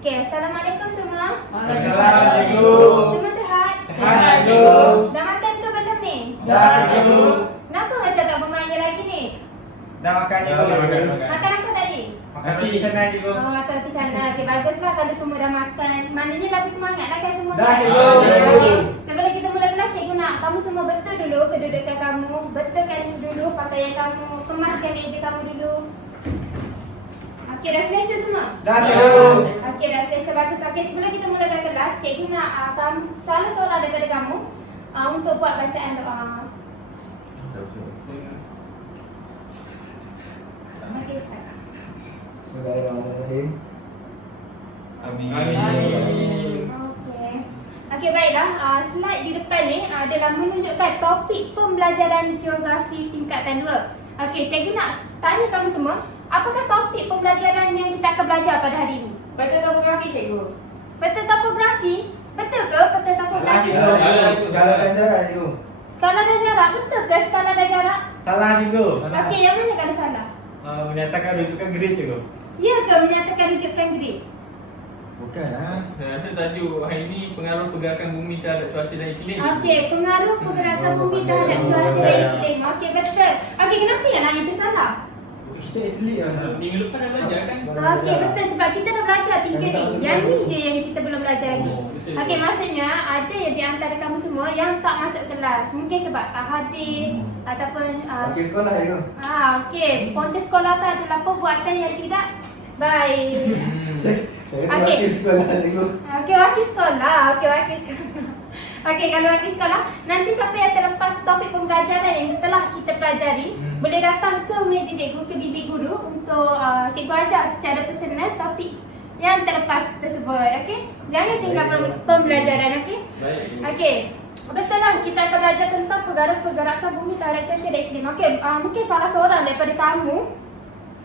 Okey, Assalamualaikum semua. Assalamualaikum. Semua sihat? Sihat, Cikgu. Dah makan ke belum ni? Dah, Cikgu. Kenapa macam tak bermain lagi ni? Dah makan, Cikgu. Makan apa tadi? Makan roti canai, Cikgu. Oh, makan roti canai. Okey, baguslah kalau semua dah makan. Maknanya lagi semangat lah kan semua? Dah, kan? Cikgu. Okey, sebelum kita mula kelas, Cikgu nak kamu semua betul dulu kedudukan kamu. Betulkan dulu pakaian kamu. Kemaskan meja kamu dulu. Okey, dah selesai semua? Dah, Cikgu. Okey, dah selesai bagus. Okey, sebelum kita mulakan kelas, Cikgu nak salah seorang daripada kamu untuk buat bacaan doa. Okey, start. Bismillahirrahmanirrahim. Amin. Okey. Okey, baiklah. Slide di depan ni adalah menunjukkan topik pembelajaran geografi tingkatan 2. Okey, Cikgu nak tanya kamu semua, apakah topik pembelajaran yang kita akan belajar pada hari ini? Peta topografi, Cikgu. Peta topografi? Betul ke peta topografi? Salah, Skala dan jarak, Cikgu. Skala dan jarak? Betul ke skala dan jarak? Salah, Cikgu. Okey, yang mana kalau salah? Menyatakan rujukan grid, Cikgu. Ya ke menyatakan rujukan grid? Bukan ah. Saya rasa tajuk hari ini pengaruh pergerakan bumi terhadap cuaca dan iklim. Okey, pengaruh pergerakan bumi terhadap cuaca dan iklim. Okey, betul. Okey, kenapa yang lain tu salah? Kita atlet lah. Minggu lepas dah belajar kan? Okey, betul sebab kita dah belajar 3 ni. Yang ni je yang kita belum belajar lagi. Betul. Okey, maksudnya ada yang di antara kamu semua yang tak masuk kelas. Mungkin sebab tak hadir ataupun Okey sekolah, Cikgu. okey, pontus sekolah tu adalah perbuatan yang tidak baik. Saya tu Okey. wakil sekolah, Cikgu. Okey, wakil sekolah. Okey, wakil sekolah. Okey, kalau wakil sekolah, nanti siapa yang terlepas topik pembelajaran yang telah kita pelajari, boleh datang ke meja cikgu, ke bilik guru untuk cikgu ajar secara personal topik yang terlepas tersebut. Okey? Jangan tinggalkan pembelajaran, okey? Baik. Okey. Betul lah, kita akan belajar tentang pergerakan bumi terhadap cuaca dan iklim. Okey, mungkin salah seorang daripada kamu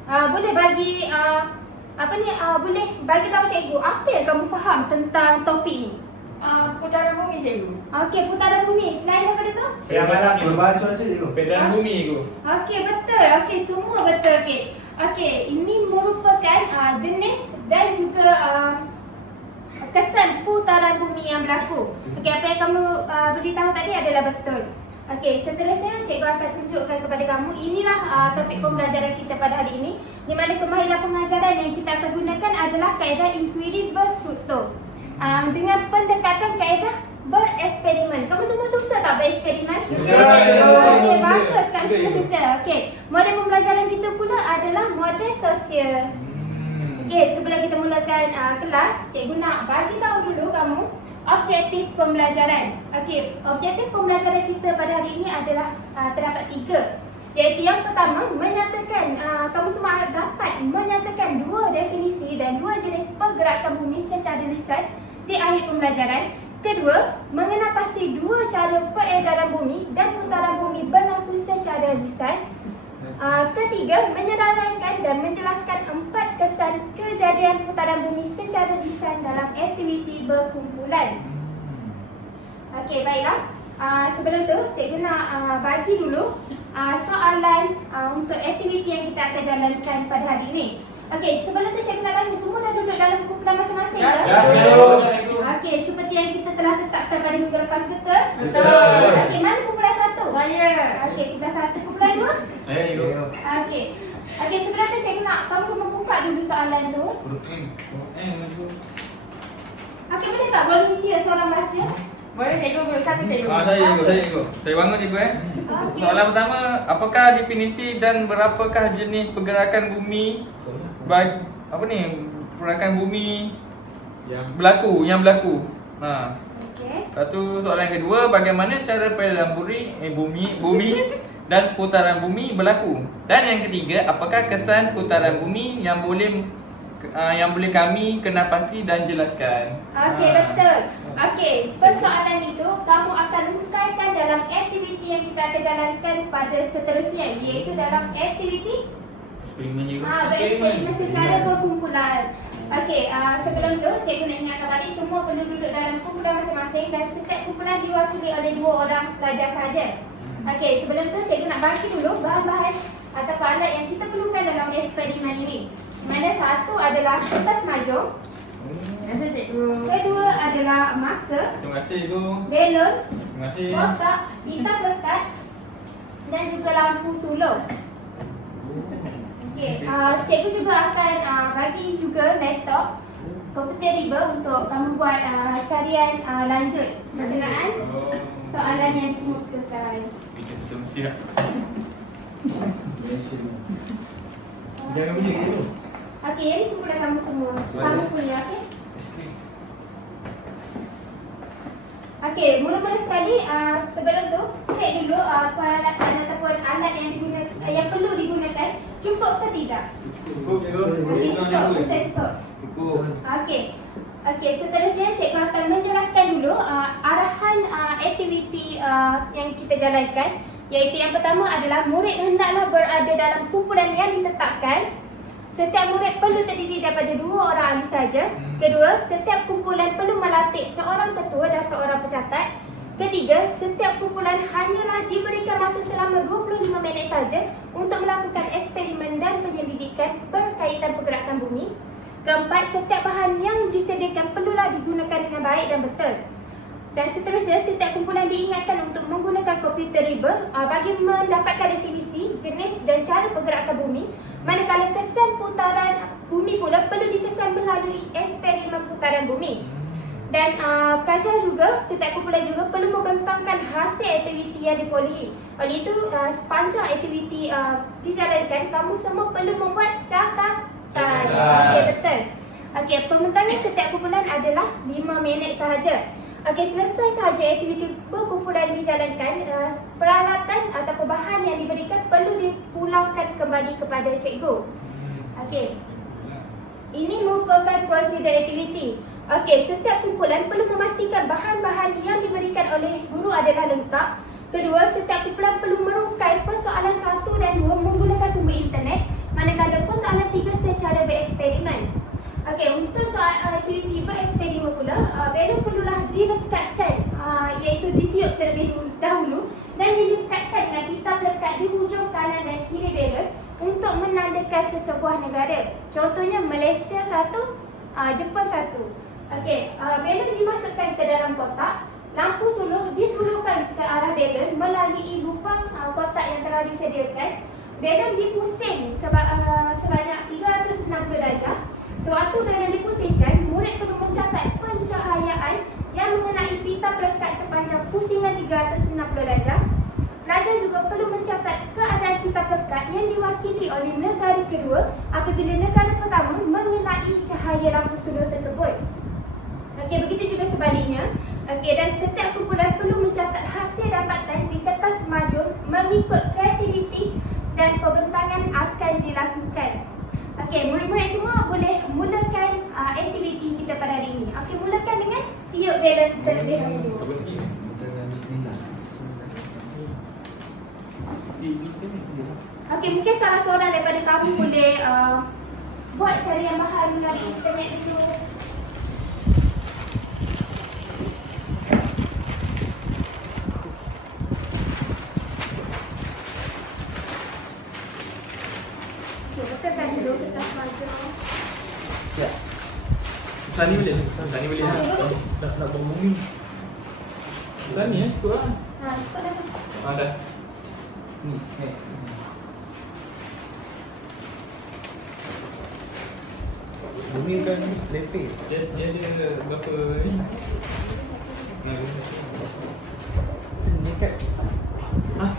boleh bagi boleh bagi tahu cikgu apa yang kamu faham tentang topik ni. Putaran bumi, Cikgu. Okey, putaran bumi. Selain daripada tu? Siang malam, Cikgu. Perubahan cuaca, Cikgu. Perbedaan bumi Cikgu. Okey, betul. Okey, semua betul. Okey. Okey, ini merupakan jenis dan juga kesan putaran bumi yang berlaku. Okey, apa yang kamu beritahu tadi adalah betul. Okey, seterusnya cikgu akan tunjukkan kepada kamu inilah topik pembelajaran kita pada hari ini, di mana kemahiran pengajaran yang kita akan gunakan adalah kaedah inkuiri berstruktur. Dengan pendekatan kaedah bereksperimen. Kamu semua suka tak bereksperimen? Suka. Okey, bagus kan semua suka. Okey, model pembelajaran kita pula adalah model sosial. Okey, sebelum kita mulakan kelas, cikgu nak bagi tahu dulu kamu objektif pembelajaran. Okey, objektif pembelajaran kita pada hari ini adalah terdapat 3. Iaitu yang pertama, menyatakan kamu semua dapat menyatakan 2 definisi dan 2 jenis pergerakan bumi secara lisan di akhir pembelajaran. Kedua, mengenal pasti 2 cara peredaran bumi dan putaran bumi berlaku secara lisan. Ketiga, menyederhanakan dan menjelaskan 4 kesan kejadian putaran bumi secara lisan dalam aktiviti berkumpulan. Okey, baiklah. Sebelum tu, cikgu nak bagi dulu soalan untuk aktiviti yang kita akan jalankan pada hari ini. Okey, sebelum tu cikgu nak tanya, semua dah duduk dalam kumpulan masing-masing ke? Ya, Cikgu. Okey, seperti yang kita telah tetapkan pada minggu lepas, betul? Betul. Okey, mana kumpulan 1? Saya. Okey, kumpulan 1. Kumpulan 2? Saya, Cikgu. Okey. Okey, sebelum tu cikgu nak kamu semua buka dulu soalan tu. Okey, boleh tak volunteer seorang baca? Boleh, Cikgu. Boleh satu, Cikgu. Saya Cikgu. Saya bangun Cikgu Okey. Soalan pertama, apakah definisi dan berapakah jenis pergerakan bumi pergerakan bumi yang berlaku? Okey. Lepas tu soalan kedua, bagaimana cara peredaran bumi dan putaran bumi berlaku? Dan yang ketiga, apakah kesan putaran bumi yang boleh kami kenal pasti dan jelaskan? Okey, betul. Okey, persoalan itu kamu akan rungkaikan dalam aktiviti yang kita akan jalankan pada seterusnya, iaitu dalam aktiviti Eksperimen, Cikgu. bereksperimen secara berkumpulan. Okey, sebelum tu cikgu nak ingatkan balik semua perlu duduk dalam kumpulan masing-masing dan setiap kumpulan diwakili oleh 2 orang pelajar sahaja. Okey, sebelum tu cikgu nak bagi dulu bahan-bahan atau alat yang kita perlukan dalam eksperimen ini. Mana satu adalah kertas majung, Terima kasih cikgu. Kedua adalah marker, Terima kasih cikgu. balon, Terima kasih. kotak, pita pekat dan juga lampu sulur. Okey, cikgu juga akan bagi juga laptop, komputer riba untuk kamu buat carian lanjut berkenaan soalan yang dikemukakan. Betul mesti tak. Jangan bunyi gitu. Okey, ini kumpulan kamu semua. Kamu kuliah, okey? Okey, mula-mula sekali sebelum tu cek dulu peralatan ataupun alat yang digunakan yang perlu digunakan cukup ke tidak? Cukup cikgu. Okey, cukup, betul cukup. Cukup. Okey. Okey, seterusnya cikgu akan menjelaskan dulu arahan aktiviti yang kita jalankan, iaitu yang pertama adalah murid hendaklah berada dalam kumpulan yang ditetapkan. Setiap murid perlu terdiri daripada 2 orang ahli saja. Kedua, setiap kumpulan perlu melatih seorang ketua dan seorang pencatat. Ketiga, setiap kumpulan hanyalah diberikan masa selama 25 minit saja untuk melakukan eksperimen dan penyelidikan berkaitan pergerakan bumi. Keempat, setiap bahan yang disediakan perlulah digunakan dengan baik dan betul. Dan seterusnya, setiap kumpulan diingatkan untuk menggunakan komputer riba bagi mendapatkan definisi, jenis dan cara pergerakan bumi. Manakala kesan putaran bumi pula perlu dikesan melalui eksperimen putaran bumi. Dan pelajar juga, setiap kumpulan juga perlu membentangkan hasil aktiviti yang diperolehi. Oleh itu, sepanjang aktiviti dijalankan, kamu semua perlu membuat catatan. Okey, betul. Okey, pembentangan setiap kumpulan adalah 5 minit sahaja. Okey, selesai sahaja aktiviti berkumpulan dijalankan, peralatan atau bahan yang diberikan perlu dipulangkan kembali kepada cikgu. Okey. Ini merupakan prosedur aktiviti. Okey, setiap kumpulan perlu memastikan bahan-bahan yang diberikan oleh guru adalah lengkap. Kedua, setiap kumpulan perlu merukai persoalan 1 dan 2 menggunakan sumber internet, manakala persoalan 3 secara bereksperimen. Okey, untuk soal aktiviti bereksperimen pula, balon perlulah dilekatkan, iaitu ditiup terlebih dahulu dan dilekatkan dengan pita pelekat di hujung kanan dan kiri balon untuk menandakan sesebuah negara. Contohnya Malaysia 1, Jepun 1. Okey, balon dimasukkan ke dalam kotak, lampu sulur disulurkan ke arah balon melalui lubang kotak yang telah disediakan. Balon dipusing sebanyak 360 darjah. Sewaktu balon dipusingkan, murid perlu mencatat pencahayaan yang mengenai pita pelekat sepanjang pusingan 360 darjah. Pelajar juga perlu mencatat keadaan pita pelekat yang diwakili oleh negara kedua apabila negara pertama mengenai cahaya lampu sulur tersebut. Okey, begitu juga sebaliknya. Okey, dan setiap kumpulan perlu mencatat hasil dapatan di kertas majun mengikut kreativiti dan pembentangan akan dilakukan. Okey, murid-murid semua boleh mulakan aktiviti kita pada hari ini. Okey, mulakan dengan tiup balon terlebih dahulu. Okey, mungkin salah seorang daripada kamu boleh buat carian bahan melalui internet dulu. Betulkan dulu kertas majun. Ya. Sani boleh? Sani boleh. Nak bumi. Sani cukup lah. Cepat dah. Dah. Ni. Bumi kan lepeh. Dia ada berapa ni? Ni kat. Ah,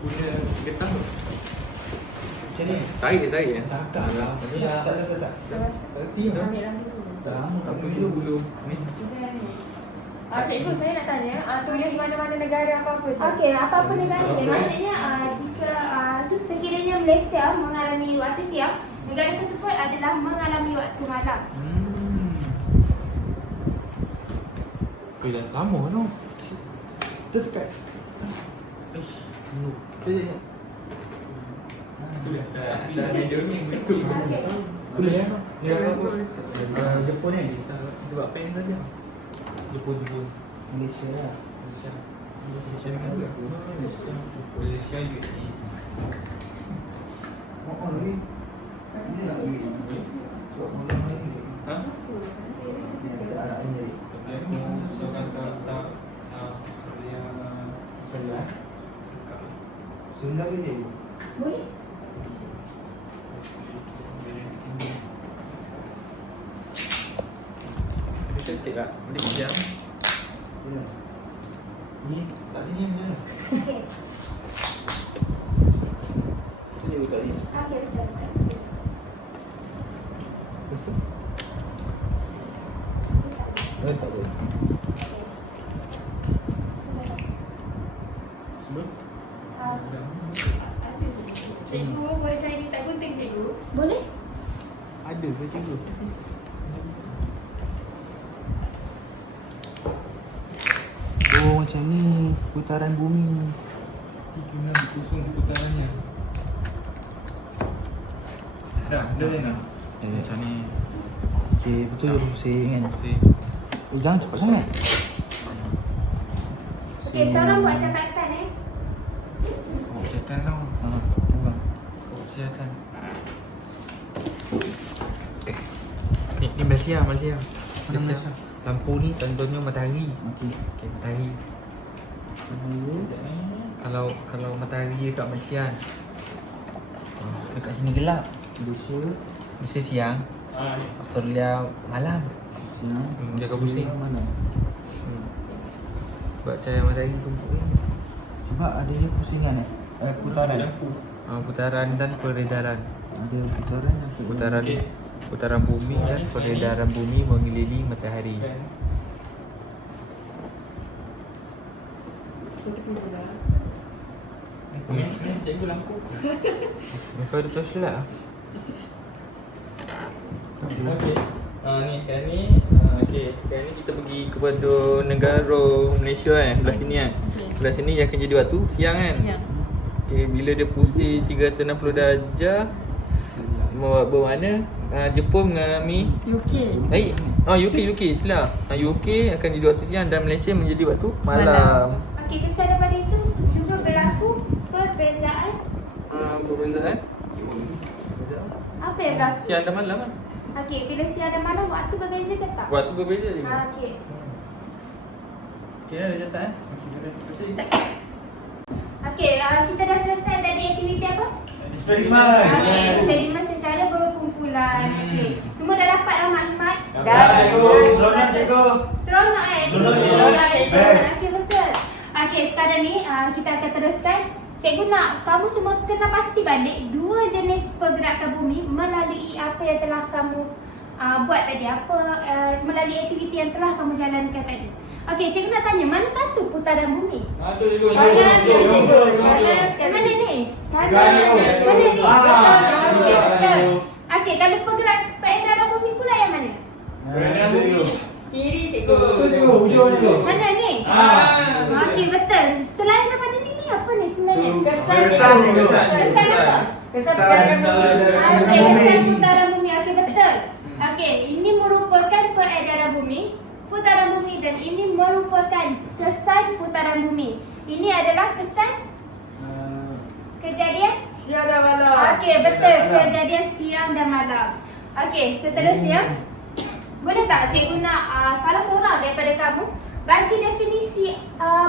punya getah tu. Macam ni. Tarik ya? Tak lah. Tak. Erti tak? Ambil lampu sulur. Tak lama tak Apa boleh bulu ni? Cikgu, saya nak tanya, tulis mana-mana negara apa-apa je. Okey, apa-apa negara dia. Okey. Maksudnya jika sekiranya Malaysia mengalami waktu siang, negara tersebut adalah mengalami waktu malam. Dah lama no. Terus kat. No. Boleh. Dah video ni betul. Boleh ya? Dia apa? Jepun ni. Sebab pen saja. Jepun. Malaysia lah. Malaysia ni kan tu. Malaysia UAE. Oh, lagi. Ini tak lagi. Sebab malam lagi. Ha? Dah boleh. Boleh? Dia cantik tak? Boleh pejam. Boleh. Ni tak sini je. Okey. Sini letak ni. Okey, betul. Tak boleh. Sebab Cikgu, boleh saya minta gunting cikgu? Boleh? ada ke cikgu? Oh macam ni putaran bumi. 360 putarannya. Dah dah. Macam ni. Okey betul pusing kan. Pusing. Jangan cepat sangat. Okey, seorang buat catatan Oh, catatan tau. Ha, tengok. Oh, catatan. Ni Malaysia. Mana Malaysia? Lampu ni contohnya matahari. Okey. Okey, matahari. Kalau matahari dekat Malaysia. Dekat sini gelap. Malaysia siang. Australia malam. Dia akan pusing. Mana? Sebab cahaya matahari tumpuk ni. Sebab adanya pusingan putaran. Putaran dan peredaran. Ada putaran yang Putaran Okey. putaran bumi dan peredaran bumi mengelilingi matahari. Cikgu lampu. Kau ada torchlight ah? Okey. Ni sekarang ni okey, sekarang ni kita pergi kepada negara Malaysia kan, belah sini kan. Belah sini dia akan jadi waktu siang kan. Siang. Okey, bila dia pusing 360 darjah bermakna Jepun mengalami UK. UK silap. UK akan jadi waktu siang dan Malaysia menjadi waktu malam. Okey, kesan daripada itu juga berlaku perbezaan. Perbezaan Apa yang berlaku? siang dan malam kan. Okey, bila siang dan malam waktu berbeza ke tak? Waktu berbeza juga. Okey. Okey, ada catat Okey, kita dah selesai tadi aktiviti apa? eksperimen. Okey, eksperimen secara berkumpulan. Okey. Semua dah dapat lah maklumat? Dah, cikgu. Seronok, cikgu. Seronok Seronok, Cikgu? cikgu. Best. Best. Okey, betul. Okey, sekarang ni kita akan teruskan. Cikgu nak kamu semua kena pasti balik dua jenis pergerakan bumi melalui apa yang telah kamu buat tadi, melalui aktiviti yang telah kamu jalankan tadi. Okey, cikgu nak tanya, mana satu putaran bumi? Tu cikgu. Mana cikgu. Mana ni? Mana ni? Mana ni? Okey, betul. cikgu. Okey, kalau peredaran bumi pula yang mana? Kiri cikgu. Tu cikgu, hujung cikgu. Mana ni? Okey, betul. Selain daripada ni apa ni sebenarnya? Kesan, cikgu. Kesan apa? Kesan Kesan pergerakan bumi. Okey, bumi. kesan putaran bumi. Okey, betul. Okey, ini merupakan peredaran bumi, putaran bumi dan ini merupakan kesan putaran bumi. Ini adalah kesan kejadian. Siang dan malam. Okey, betul. Kejadian siang dan malam. Okey, seterusnya boleh tak cikgu nak salah seorang daripada kamu bagi definisi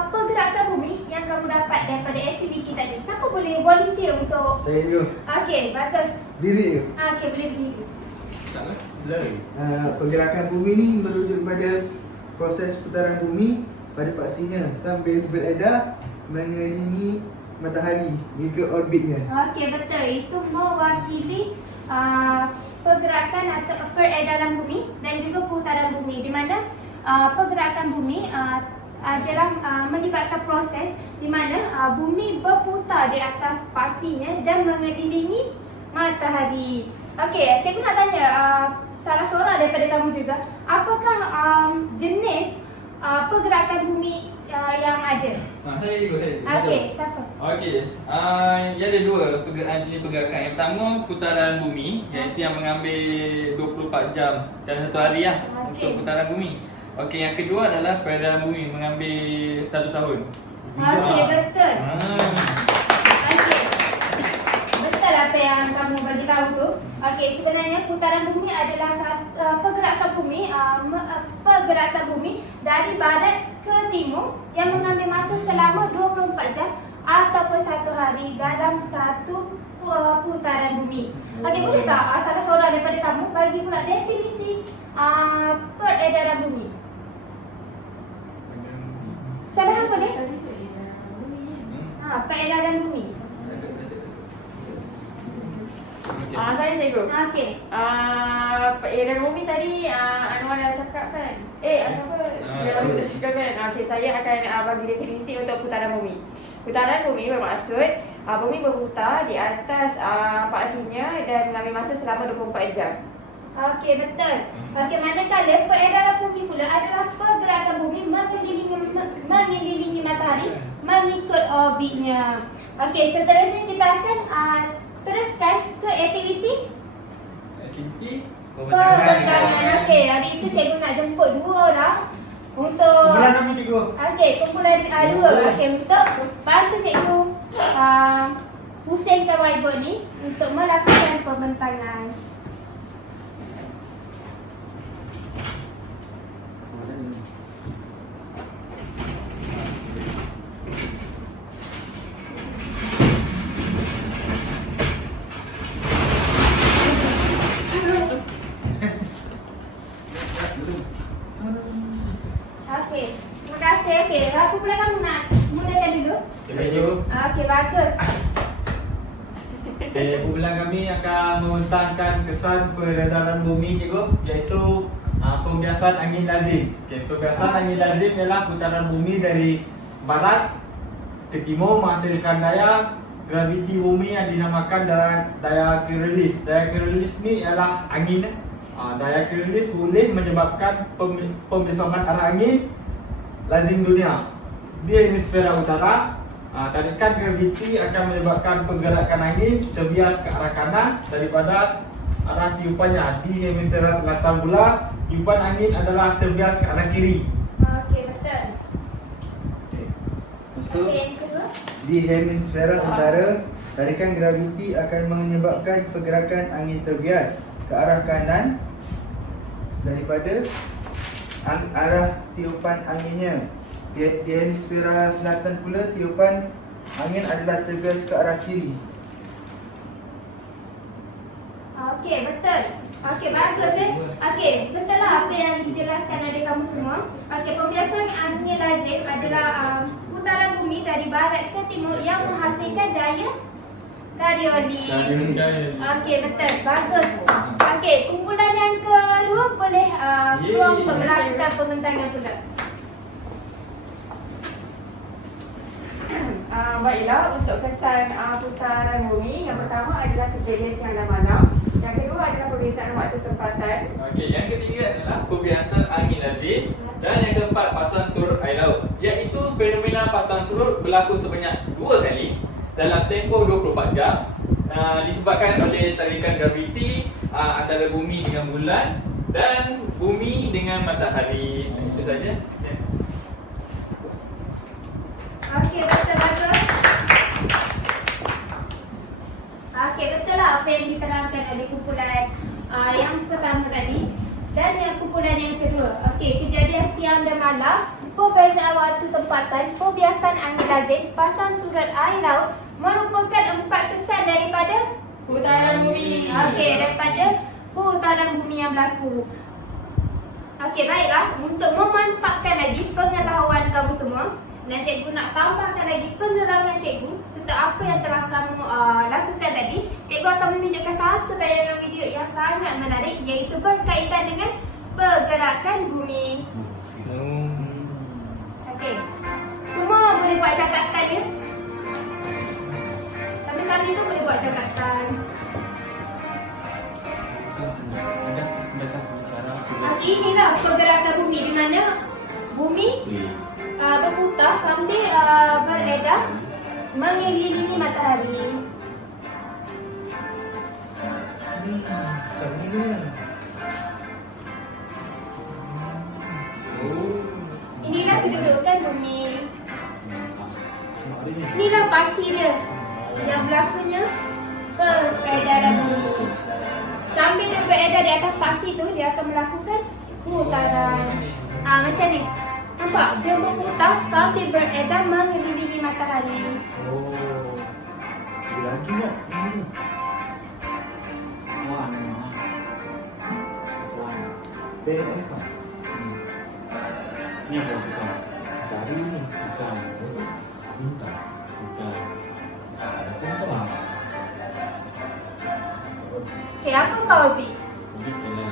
pergerakan bumi yang kamu dapat daripada aktiviti tadi. Siapa boleh volunteer untuk? Saya cikgu. Okey, bagus. Diri je. Okey, boleh berdiri. Pergerakan bumi ni merujuk kepada proses putaran bumi pada paksinya sambil beredar mengelilingi matahari hingga orbitnya. Okey, betul. Itu mewakili pergerakan atau peredaran bumi dan juga putaran bumi, di mana pergerakan bumi adalah melibatkan proses di mana bumi berputar di atas paksinya dan mengelilingi matahari. Okey, cikgu nak tanya salah seorang daripada kamu juga, apakah jenis pergerakan bumi yang ada? Saya cikgu. Okey, siapa? Okey, dia ada dua jenis pergerakan. Yang pertama putaran bumi, iaitu yang mengambil 24 jam dalam satu hari lah untuk Okey. putaran bumi. Okey, yang kedua adalah peredaran bumi mengambil 1 tahun. Okey, betul. Okey. Betul apa yang kamu bagi tahu tu. Okey, sebenarnya putaran bumi adalah pergerakan bumi dari barat ke timur yang mengambil masa selama 24 jam ataupun 1 hari dalam satu putaran bumi. Okey, boleh tak salah seorang daripada kamu bagi pula definisi peredaran bumi? Salah boleh? Peredaran bumi. Saya cikgu. Okey. Peredaran bumi tadi Anwar dah cakap kan? Apa kan? Okey, saya akan bagi definisi untuk putaran bumi. Putaran bumi bermaksud bumi berputar di atas paksinya dan mengambil masa selama 24 jam. Okey, betul. Okey, manakala peredaran bumi pula adalah pergerakan bumi mengelilingi matahari mengikut orbitnya. Okey, seterusnya kita akan teruskan ke aktiviti pembentangan. Okey, hari itu cikgu nak jemput 2 orang untuk Kumpulan kami cikgu. Okey, kumpulan 2. Okey, untuk bantu cikgu pusingkan whiteboard ni untuk melakukan pembentangan. Okey, terima kasih. Okey, aku pula kamu nak mulakan dulu. Cikgu. Okey, bagus. Kumpulan kami akan membentangkan kesan peredaran bumi cikgu, iaitu pembiasan angin lazim. Pembiasan angin lazim ialah putaran bumi dari barat ke timur menghasilkan daya graviti bumi yang dinamakan daya Coriolis. Daya Coriolis ni ialah angin. Daya Coriolis boleh menyebabkan pembesaran arah angin lazim dunia. Di hemisfera utara, tarikan graviti akan menyebabkan pergerakan angin terbias ke arah kanan daripada arah tiupannya. Di hemisfera selatan pula, tiupan angin adalah terbias ke arah kiri. Okey, betul. So, Okey, yang kedua. di hemisfera utara, tarikan graviti akan menyebabkan pergerakan angin terbias ke arah kanan daripada arah tiupan anginnya. Di hemisfera selatan pula, tiupan angin adalah terbias ke arah kiri. Okey, betul. Okey, bagus Okey, betul lah apa yang dijelaskan oleh kamu semua. Okey, pembiasan angin lazim adalah putaran bumi dari barat ke timur yang menghasilkan daya Coriolis. Okey, betul. Bagus. Okey, kumpulan yang kedua boleh keluar untuk melakukan pembentangan pula. Baiklah, untuk kesan putaran bumi, yang pertama adalah kejadian siang dan malam. Yang kedua adalah perbezaan waktu tempatan. Okey, yang ketiga adalah pembiasan angin lazim dan yang keempat pasang surut air laut. Iaitu fenomena pasang surut berlaku sebanyak 2 kali dalam tempoh 24 jam. Disebabkan oleh tarikan graviti antara bumi dengan bulan dan bumi dengan matahari. Itu saja. Ya. Okey, betul bagus. Okey, betul lah apa yang diterangkan oleh kumpulan yang pertama tadi dan yang kumpulan yang kedua. Okey, kejadian siang dan malam, perbezaan waktu tempatan, pembiasan angin lazim, pasang surut air laut merupakan 4 kesan daripada Putaran bumi. Okey, daripada putaran bumi yang berlaku. Okey, baiklah. Untuk memantapkan lagi pengetahuan kamu semua, dan cikgu nak tambahkan lagi penerangan cikgu serta apa yang telah kamu lakukan tadi, cikgu akan menunjukkan satu tayangan video yang sangat menarik iaitu berkaitan dengan pergerakan bumi. Okey. Semua boleh buat catatan ya. Sambil-sambil tu boleh buat catatan. Inilah pergerakan bumi di mana bumi berputar sambil beredar mengelilingi matahari. Macam mana? Inilah kedudukan bumi. Inilah pasti dia yang berlakunya peredaran bumi. Sambil dia beredar di atas pasti tu, dia akan melakukan putaran. Macam ni. Nampak? Dia berputar sambil beredar mengelilingi matahari. Oh. Ada lagi tak? BNF lah. Ni apa bukan? Tadi ni. Bukan. Bintang. Bukan. Bintang. Okey, apa kau orbit?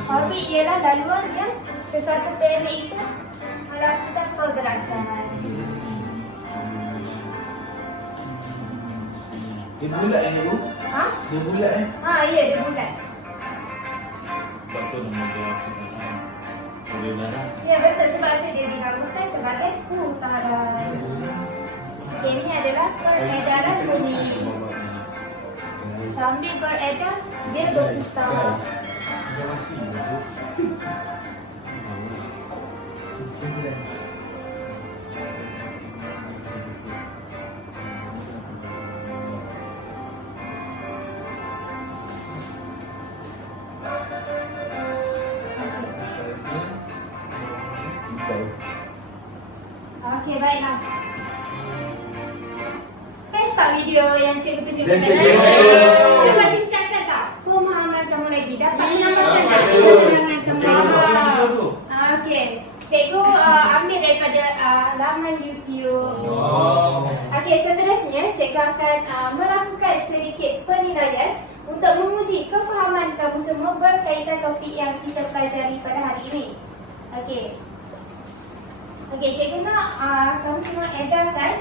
Orbit ialah laluan yang sesuatu planet itu melakukan pergerakan. Dia bulat cikgu? Ha? Dia bulat Ha, ya, dia bulat. Sebab tu nama dia putaran. Peredaran. Ya, betul. Sebab itu dia dinamakan sebagai putaran. Okey, ini adalah peredaran bumi. Sambil beredar, dia berputar. Dia masih tu. Sembilan. Okey, baiklah. Kan start video yang cikgu tunjukkan Biasa, tadi. biasa. Dapat tingkatkan tak pemahaman kamu lagi? Dapat menambahkan tak ada. pemahaman kamu Okey, video tu. Okey. Cikgu ambil daripada laman YouTube. Oh. Okey, seterusnya cikgu akan melakukan sedikit penilaian untuk menguji kefahaman kamu semua berkaitan topik yang kita pelajari pada hari ini. Okey. Okey, cikgu nak kamu semua edarkan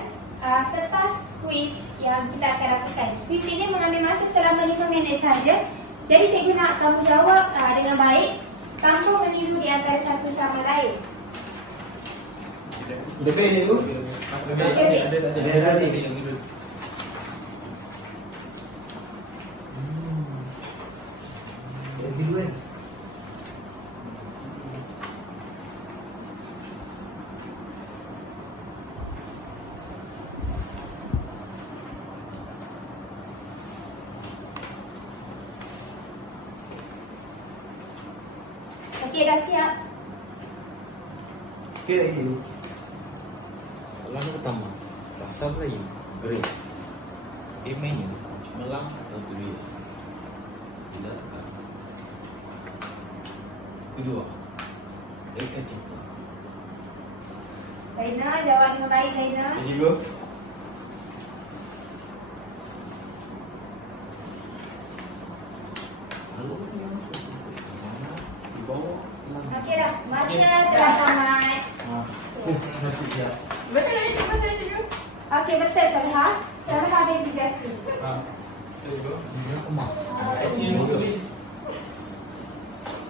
kertas kuis yang kita akan lakukan. Kuis ini mengambil masa selama 5 minit sahaja. Jadi cikgu nak kamu jawab dengan baik tanpa meniru di antara satu sama lain. Lebih cikgu? Ada tak ada? Ada tadi. Yang biru kan? Okey, dah siap? Okey tak cikgu? Soalan pertama. Bahasa Melayu. Great. A minus. Cemerlang atau tulis? Tidak. Kedua. Ikan cinta. Zainal, jawab dengan baik Zainal. Cikgu? Di bawah. Okey dah, masa telah tamat. Masih siap. Betul tak cikgu? Betul cikgu? Okey, betul Salha. Salha ada yang digasi. Dia emas.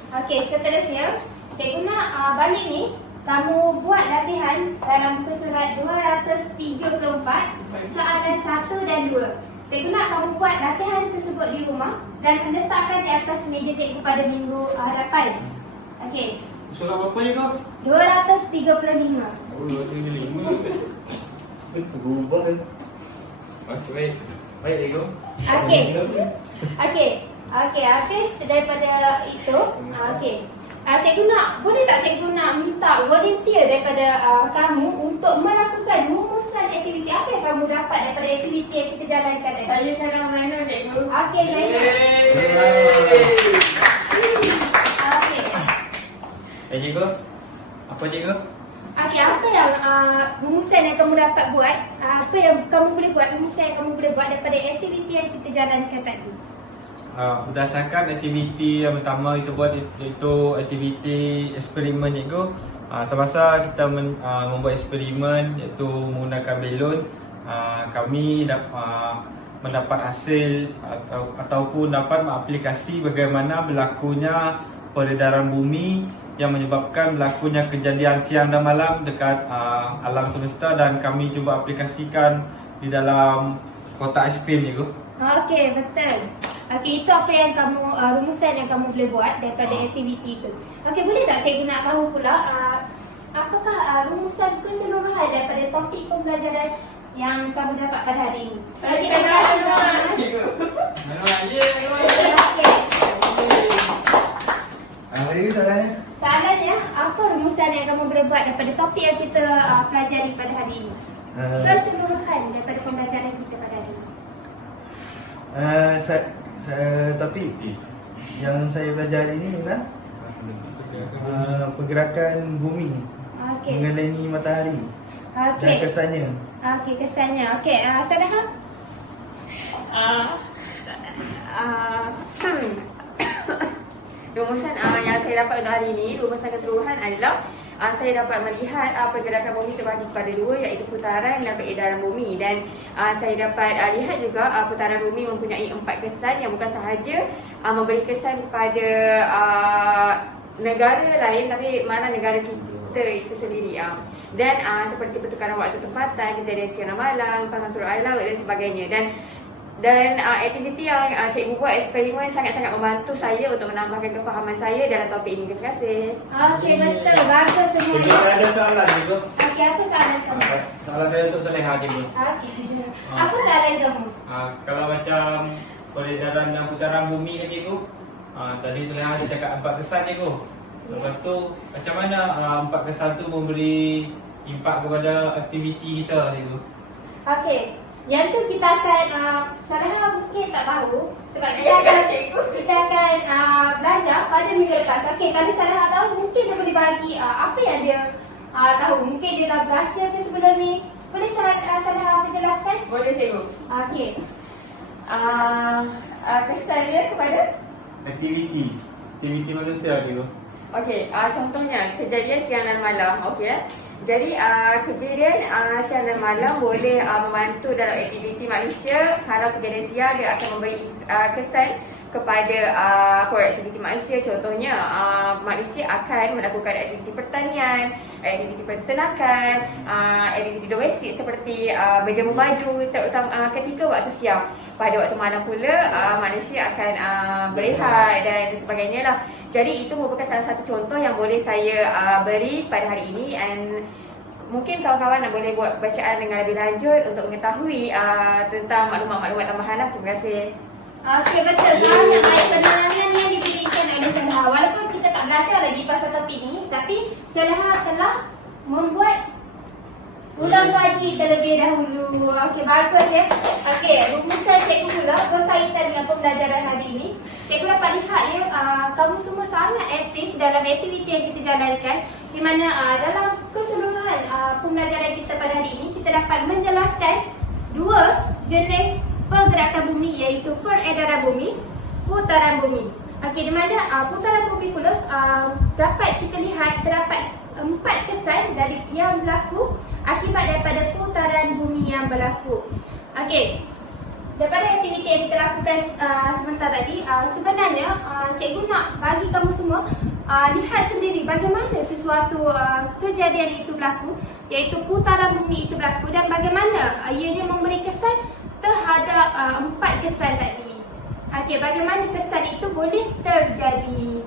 Okey, seterusnya cikgu nak balik ni kamu buat latihan dalam muka surat 234 soalan 1 dan 2. Cikgu nak kamu buat latihan tersebut di rumah dan letakkan di atas meja cikgu pada minggu hadapan. Okey, Soalan berapa je kau? 235. Oh, 235. Berubah kan? Baik. Baik, cikgu. Okey. Okey. Okey, habis daripada itu, okey. Cikgu nak, boleh tak cikgu nak minta volunteer daripada kamu untuk melakukan rumusan aktiviti apa yang kamu dapat daripada aktiviti yang kita jalankan tadi? Saya cara Zainal cikgu. Okey, Zainal. Okey. Cikgu? Apa cikgu? Okey, apa yang rumusan yang kamu dapat buat? Apa yang kamu boleh buat, rumusan yang kamu boleh buat daripada aktiviti yang kita jalankan tadi? Berdasarkan aktiviti yang pertama kita buat iaitu aktiviti eksperimen cikgu. Semasa kita membuat eksperimen iaitu menggunakan belon, kami mendapat hasil ataupun dapat mengaplikasi bagaimana berlakunya peredaran bumi yang menyebabkan berlakunya kejadian siang dan malam dekat alam semesta, dan kami cuba aplikasikan di dalam kotak aiskrim cikgu. Okey, betul. Okey, itu apa yang kamu rumusan yang kamu boleh buat daripada aktiviti itu. Okey, boleh tak cikgu nak tahu pula apakah rumusan keseluruhan daripada topik pembelajaran yang kamu dapat pada hari ini? Okey, Memang je. okey. Apa lagi soalannya? Soalannya, apa rumusan yang kamu boleh buat daripada topik yang kita pelajari pada hari ini? Keseluruhan daripada pembelajaran kita pada hari ini. Topik yang saya pelajari ni ialah pergerakan bumi Okey. mengelilingi matahari dan Okey. kesannya. Okey, kesannya. Okey, Sadaham? Rumusan yang saya dapat untuk hari ini, rumusan keseluruhan adalah saya dapat melihat pergerakan bumi terbagi kepada dua, iaitu putaran dan peredaran bumi. Dan saya dapat lihat juga putaran bumi mempunyai 4 kesan yang bukan sahaja memberi kesan kepada negara lain, tapi mana negara kita itu sendiri. Dan seperti pertukaran waktu tempatan, kejadian siang dan malam, pasang surut air laut dan sebagainya. Dan aktiviti yang cikgu buat, eksperimen sangat-sangat membantu saya untuk menambahkan kefahaman saya dalam topik ini. Terima kasih. Okey, betul. Bagus semua. Cikgu saya ada soalan cikgu. Okey, apa soalan kamu? Soalan saya untuk Soleha cikgu. Okey. Apa soalan kamu? Kalau macam peredaran dan putaran bumi kan cikgu, tadi Soleha ada cakap 4 kesan cikgu. Lepas tu macam mana 4 kesan tu memberi impak kepada aktiviti kita cikgu? Okey. Yang tu kita akan Soleha mungkin tak tahu sebab kita akan belajar pada minggu lepas. Okey, kalau Soleha tahu mungkin dia boleh bagi apa yang dia tahu. Mungkin dia dah baca ke sebelum ni. Boleh Soleha menjelaskan? Boleh cikgu. Okey. Kesan dia kepada Aktiviti manusia cikgu. Okey, contohnya kejadian siang dan malam, okey. Jadi kejadian siang dan malam boleh membantu dalam aktiviti manusia. Kalau kejadian siang dia akan memberi kesan kepada aktiviti manusia. Contohnya manusia akan melakukan aktiviti pertanian, aktiviti peternakan, aktiviti domestik seperti berjamu baju, terutama ketika waktu siang. Pada waktu malam pula manusia akan berehat dan sebagainya lah. Jadi itu merupakan salah satu contoh yang boleh saya beri pada hari ini, and mungkin kawan-kawan nak boleh buat bacaan dengan lebih lanjut untuk mengetahui tentang maklumat-maklumat tambahan lah. Terima kasih. Okey, betul. Sangat baik penerangan yang diberikan oleh Soleha. Walaupun kita tak belajar lagi pasal topik ni, tapi Soleha telah membuat ulang kaji terlebih dahulu. Okey, bagus ya. Okey, rumusan cikgu pula berkaitan dengan pembelajaran hari ini. Cikgu dapat lihat ya, kamu semua sangat aktif dalam aktiviti yang kita jalankan, di mana dalam keseluruhan pembelajaran kita pada hari ini, kita dapat menjelaskan dua jenis pergerakan bumi, iaitu peredaran bumi, putaran bumi. Okey, di mana putaran bumi pula dapat kita lihat terdapat 4 kesan dari yang berlaku akibat daripada putaran bumi yang berlaku. Okey, daripada aktiviti yang kita lakukan sebentar tadi, sebenarnya cikgu nak bagi kamu semua lihat sendiri bagaimana sesuatu kejadian itu berlaku, iaitu putaran bumi itu berlaku, dan bagaimana ianya memberi kesan terhadap 4 kesan tadi. Okey, bagaimana kesan itu boleh terjadi.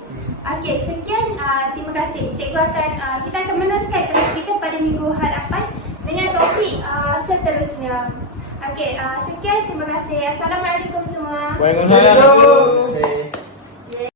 Okey, sekian, terima kasih. Cikgu kita akan meneruskan kelas kita pada minggu hadapan dengan topik seterusnya. Okey, sekian, terima kasih. Assalamualaikum semua. Waalaikumsalam.